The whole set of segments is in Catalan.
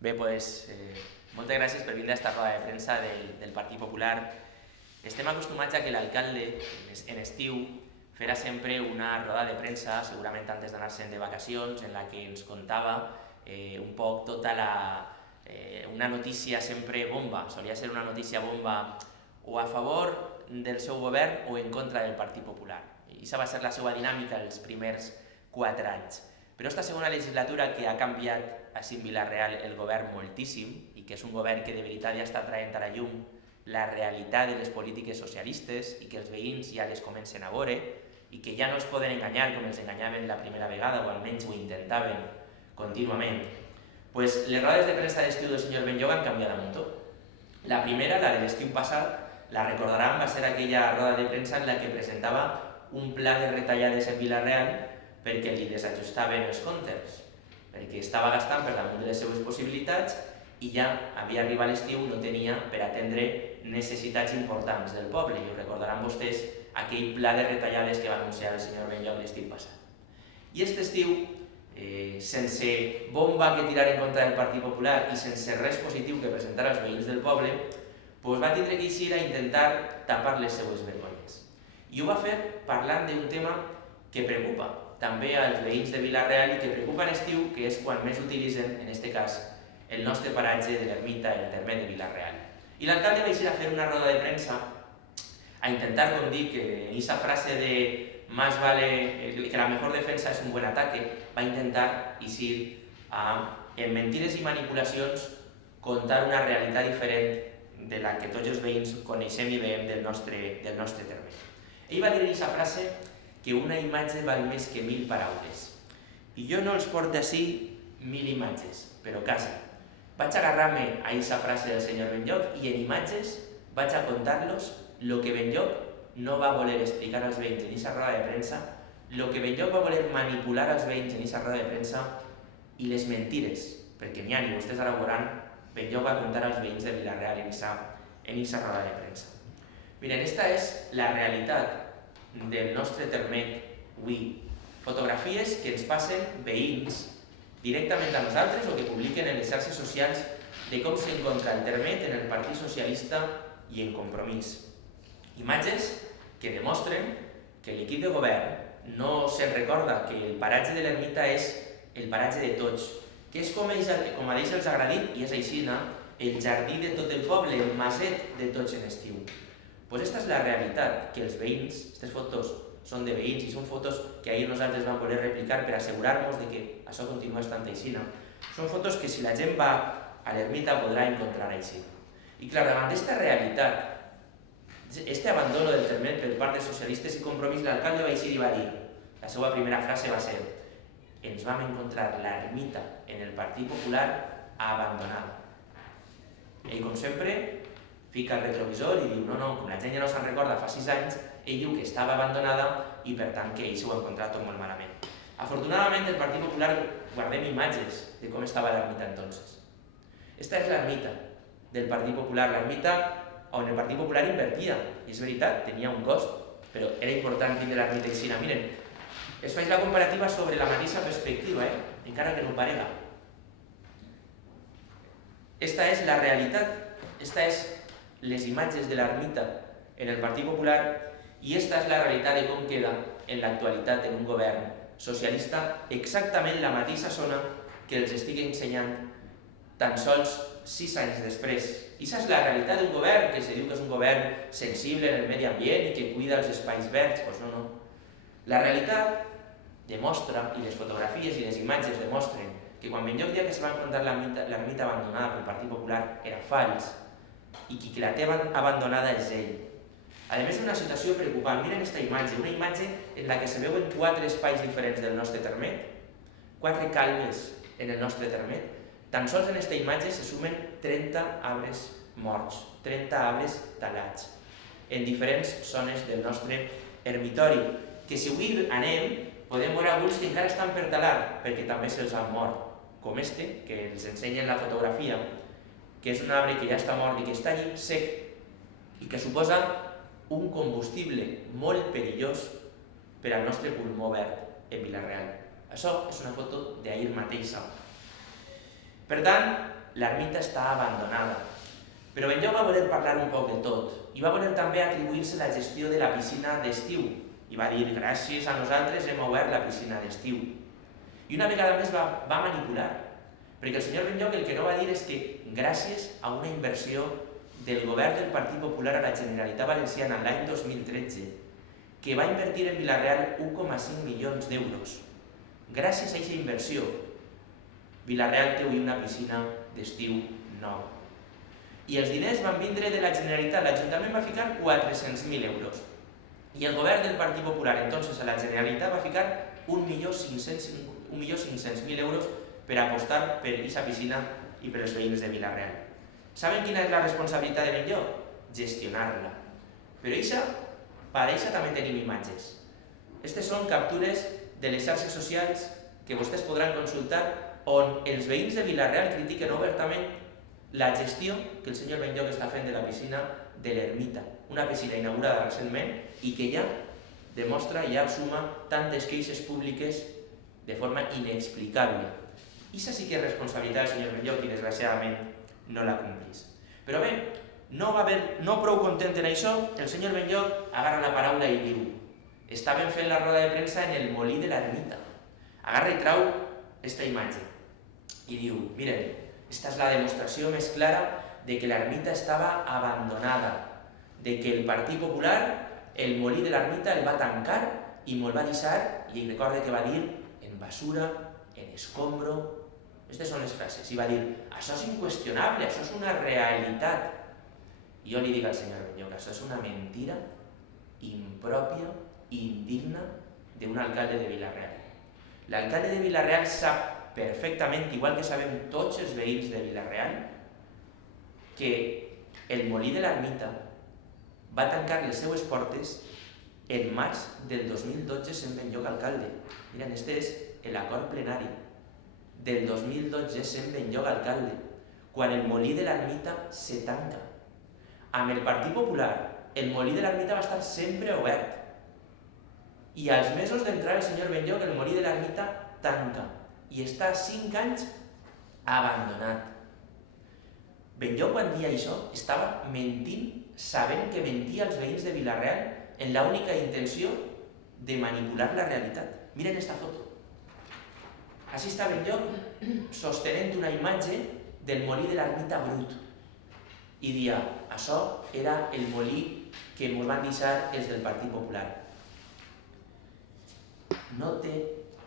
Bé, doncs, moltes gràcies per vindre a esta roda de premsa del Partit Popular. Estem acostumats a que l'alcalde, en estiu, farà sempre una roda de premsa, segurament antes d'anar-se'n de vacacions, en la que ens contava un poc tota una notícia sempre bomba. Solia ser una notícia bomba o a favor del seu govern o en contra del Partit Popular. I aquesta va ser la seva dinàmica els primers 4 anys. Però esta segona legislatura, que ha canviat a Vilareal el govern moltíssim i que és un govern que de veritat ja està traient a la llum la realitat de les polítiques socialistes i que els veïns ja les comencen a veure i que ja no els poden enganyar com els enganyaven la primera vegada, o almenys ho intentaven contínuament, pues les rodes de premsa d'estiu del senyor Benlloc han canviat a muntó. La primera, la de l'estiu passat, la recordaran, va ser aquella roda de premsa en la que presentava un pla de retallades en Vilareal perquè li desajustaven els comptes, perquè estava gastant per damunt de les seves possibilitats i ja havia arribat l'estiu i no tenia per atendre necessitats importants del poble. I ho recordaran vostès aquell pla de retallades que va anunciar el senyor Benlloc l'estiu passat. I aquest estiu, sense bomba que tirar en contra del Partit Popular i sense res positiu que presentar als veïns del poble, va tindre que eixir a intentar tapar les seues vergonyes. I ho va fer parlant d'un tema que preocupa també als veïns de Vilareal i que preocupa en estiu, que és quan més utilitzen, en aquest cas, el nostre paratge de l'ermita, el terme de Vilareal. I l'alcalde va eixir a fer una roda de premsa a intentar, com dic, en aquesta frase de más vale que la mejor defensa és un buen ataque, va intentar eixir en mentides i manipulacions contar una realitat diferent de la que tots els veïns coneixem i veiem del nostre terme. Ell va dir en aquesta frase que una imatge val més que 1000 paraules. I jo no els porto així 1000 imatges, però quasi. Vaig agarrar-me a aquesta frase del senyor Benlloc i en imatges vaig a contar-los el que Benlloc no va voler explicar als veïns en aquesta roda de premsa, el que Benlloc va voler manipular als veïns en aquesta roda de premsa i les mentires, perquè n'hi ha, i vostès ara ho veuran, Benlloc va contar als veïns de Vilareal en aquesta roda de premsa. Miren, aquesta és la realitat del nostre termet avui. Fotografies que ens passen veïns directament a nosaltres o que publiquen en les xarxes socials de com s'encontra el termet en el Partit Socialista i en Compromís. Imatges que demostren que l'equip de govern no se'n recorda que el paratge de l'ermita és el paratge de tots, que és com a ells els ha agradit, i és així, el jardí de tot el poble, el maset de tots en estiu. Pues esta és la realitat, que els veïns, aquestes fotos són de veïns i són fotos que ahir nosaltres vam voler replicar per assegurar-nos de que això continua estant així. Són fotos que si la gent va a l'ermita podrà encontrar així. I clar, davant d'aquesta realitat, este abandono del termet per part dels socialistes i Compromís, l'alcalde va eixir i va dir, la seva primera frase va ser: ens vam encontrar l'ermita en el Partit Popular abandonada. Ell, com sempre, fica el retrovisor i diu, no, com la gent ja no se'n recorda fa 6 anys, ell diu que estava abandonada i per tant que ell s'ho ha encontrat tot molt malament. Afortunadament, el Partit Popular guardem imatges de com estava l'ermita entonces. Esta és l'ermita del Partit Popular, l'ermita on el Partit Popular invertia, i és veritat, tenia un cost, però era important tindre l'ermita així. Miren, es faig la comparativa sobre la mateixa perspectiva, encara que no ho parega. Esta és la realitat, esta és les imatges de l'ermita en el Partit Popular i esta és la realitat de com queda en l'actualitat en un govern socialista, exactament la mateixa zona que els estic ensenyant tan sols 6 anys després. I aquesta és la realitat d'un govern que se diu que és un govern sensible en el medi ambient i que cuida els espais verds. Doncs no. La realitat demostra, i les fotografies i les imatges demostren, que quan Benlloc dia que se va encontrar l'ermita abandonada pel Partit Popular era fals, i qui la té abandonada és ell. A més, és una situació preocupant. Miren aquesta imatge, una imatge en la que se veuen 4 espais diferents del nostre termet, 4 calmes en el nostre termet. Tan sols en aquesta imatge se sumen 30 arbres morts, 30 arbres talats, en diferents zones del nostre ermitori, que si avui anem, podem veure alguns que encara estan per talar, perquè també se'ls han mort, com este, que els ensenyen la fotografia, que és un arbre que ja està mort i que està allí sec i que suposa un combustible molt perillós per al nostre pulmó verd en Vilareal. Això és una foto d'ahir mateix. Per tant, l'ermita està abandonada. Però Benlloc va voler parlar un poc de tot i va voler també atribuir-se la gestió de la piscina d'estiu i va dir: gràcies a nosaltres hem obert la piscina d'estiu. I una vegada més va manipular, perquè el senyor Benlloc el que no va dir és que gràcies a una inversió del govern del Partit Popular a la Generalitat Valenciana l'any 2013, que va invertir en Vila-real 1,5 milions d'euros, gràcies a aquesta inversió, Vila-real té avui una piscina d'estiu nova. I els diners van vindre de la Generalitat, l'Ajuntament va ficar 400.000 euros. I el govern del Partit Popular, entonces a la Generalitat, va ficar 1.500.000 euros per apostar per aquesta piscina i per els veïns de Vila-real. Saben quina és la responsabilitat de Benlloc? Gestionar-la. Però per això també tenim imatges. Aquestes són captures de les xarxes socials que vostès podran consultar, on els veïns de Vila-real critiquen obertament la gestió que el senyor Benlloc està fent de la piscina de l'Ermita, una piscina inaugurada recentment i que ja demostra, ja suma tantes queixes públiques de forma inexplicable. I això sí que és responsabilitat del senyor Benlloc i desgraciadament no la complís. Però bé, no prou content en això, el senyor Benlloc agarra la paraula i diu: estaven fent la roda de premsa en el molí de l'Ermita. Agarra i trau aquesta imatge i diu: miren, esta és la demostració més clara de que l'Ermita estava abandonada, de que el Partit Popular el molí de l'Ermita el va tancar i me'l va deixar, i ell recorda que va dir, en basura, en escombro. Aquestes són les frases. I va dir: això és inqüestionable, això és una realitat. I jo li dic al senyor Benlloc: això és una mentira impròpia i indigna d'un alcalde de Vila-real. L'alcalde de Vila-real sap perfectament, igual que sabem tots els veïns de Vila-real, que el molí de l'Ermita va tancar les seues portes en març del 2012 sent Benlloc alcalde. Miren, este és l'acord plenari del 2012 sent Benlloc alcalde, quan el molí de l'Ermita se tanca. Amb el Partit Popular, el molí de l'Ermita va estar sempre obert. I als mesos d'entrar el senyor Benlloc, el molí de l'Ermita tanca i està 5 anys abandonat. Benlloc, quan dia això, estava mentint, sabent que mentia als veïns de Vila-real en l'única intenció de manipular la realitat. Miren esta foto. Així està Benlloc sostenint una imatge del molí de l'Ermita brut i dia: això era el molí que ens van deixar els del Partit Popular. No té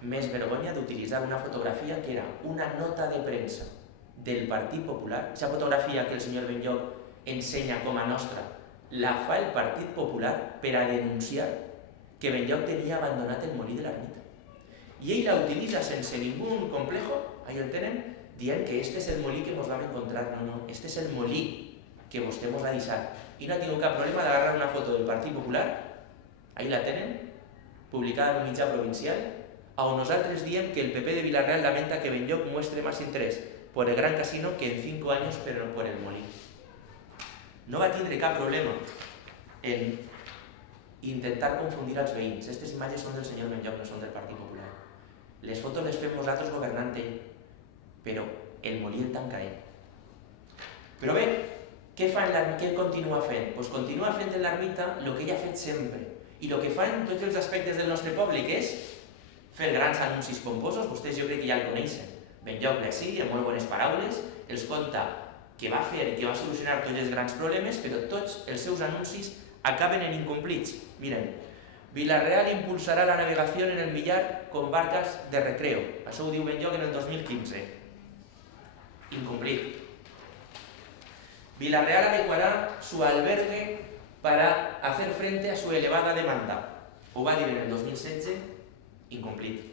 més vergonya d'utilitzar una fotografia que era una nota de premsa del Partit Popular. Aquesta fotografia que el senyor Benlloc ensenya com a nostra la fa el Partit Popular per a denunciar que Benlloc tenia abandonat el molí de l'Ermita. I ell la utilitza sense ningú complejo, ahí el tenen, dient que este és el molí que ens vam encontrar. No, este és el molí que vostè ens va deixar. I no ha tingut cap problema d'agarrar una foto del Partit Popular, ahí la tenen, publicada en un mitjà provincial, on nosaltres diem que el PP de Vila-real lamenta que Benlloc muestre más interés por el Gran Casino que en 5 años, pero no por el molí. No va tindre cap problema en intentar confundir als veïns. Aquestes imatges són del senyor Benlloc, no són del Partit Popular. Les fotos les fem nosaltres governant ell, però el molí el tanca ell. Però bé, què continua fent? Doncs continua fent en l'Ermita el que ell ha fet sempre i el que fa en tots els aspectes del nostre poble, que és fer grans anuncis pomposos. Vostès jo crec que ja el coneixen. Benlloc l'ací, amb molt bones paraules, els conta que va fer i que va solucionar tots els grans problemes, però tots els seus anuncis acaben en incomplits. Miren, Vila-real impulsarà la navegació en el Millar con barcas de recreo. Això ho diu Benlloc en el 2015. Incomplit. Vila-real adecuará su albergue para hacer frente a su elevada demanda. Ho va dir en el 2016, incomplit.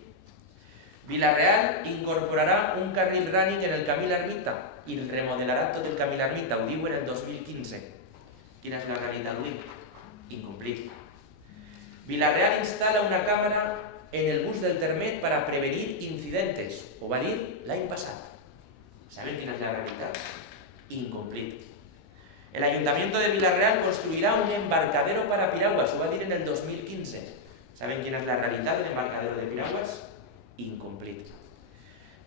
Vila-real incorporarà un carril running en el camí l'Ermita i remodelarà tot el camí l'Ermita. Ho diu en el 2015. Quina és la realitat avui? Incomplit. Vila-real instala una càmera en el bus del Termet para prevenir incidentes. Ho va dir l'any passat. ¿Saben quina és la realitat? Incomplit. El Ayuntamiento de Vila-real construirá un embarcadero para piraguas. Ho va dir en el 2015. ¿Saben quina és la realitat del embarcadero de piraguas? Incomplit.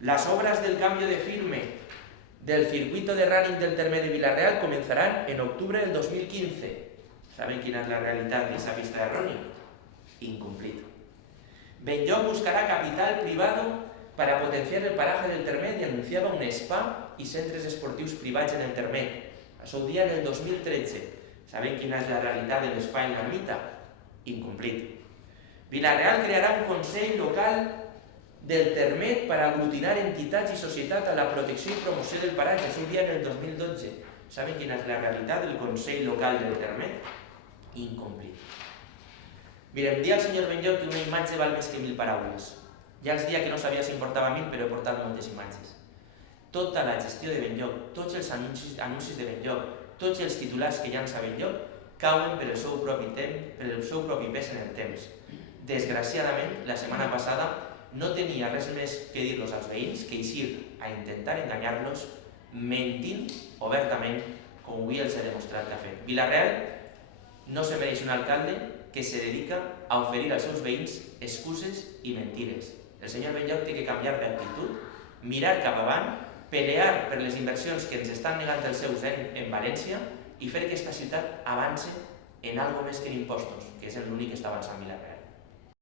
Las obras del cambio de firme del circuito de running del Termet de Vila-real comenzarán en octubre del 2015. ¿Saben quién es la realidad de esa pista de running? Incumplido. Benlloc buscarà capital privado para potenciar el paraje del Termet i anunciava un spa i centres esportius privats en el Termet. Això ho dia en el 2013. ¿Saben quina és la realitat de l'espai en l'ermita? Incomplit. Vila-real crearà un consell local del Termet per aglutinar entitats i societat a la protecció i promoció del paratge. Això ho dia en el 2012. ¿Saben quina és la realitat del consell local del Termet? Incomplit. Mirem, dia al senyor Benlloc que una imatge val més que 1000 paraules. Ja els dia que no sabia si en portava 1000, però he portat moltes imatges. Tota la gestió de Benlloc, tots els anuncis de Benlloc, tots els titulars que llança Benlloc, cauen per el seu propi pes en el temps. Desgraciadament, la setmana passada no tenia res més que dir-los als veïns que eixir a intentar enganyar-los mentint obertament com avui els he demostrat que ha fet. Vila-real no se mereix un alcalde que se dedica a oferir als seus veïns excuses i mentires. El senyor Benlloc té que canviar d'actitud, mirar cap avant, pelear per les inversions que ens estan negant els seus en València i fer que aquesta ciutat avance en algo més que en impostos, que és l'únic que està avançant Vila-real.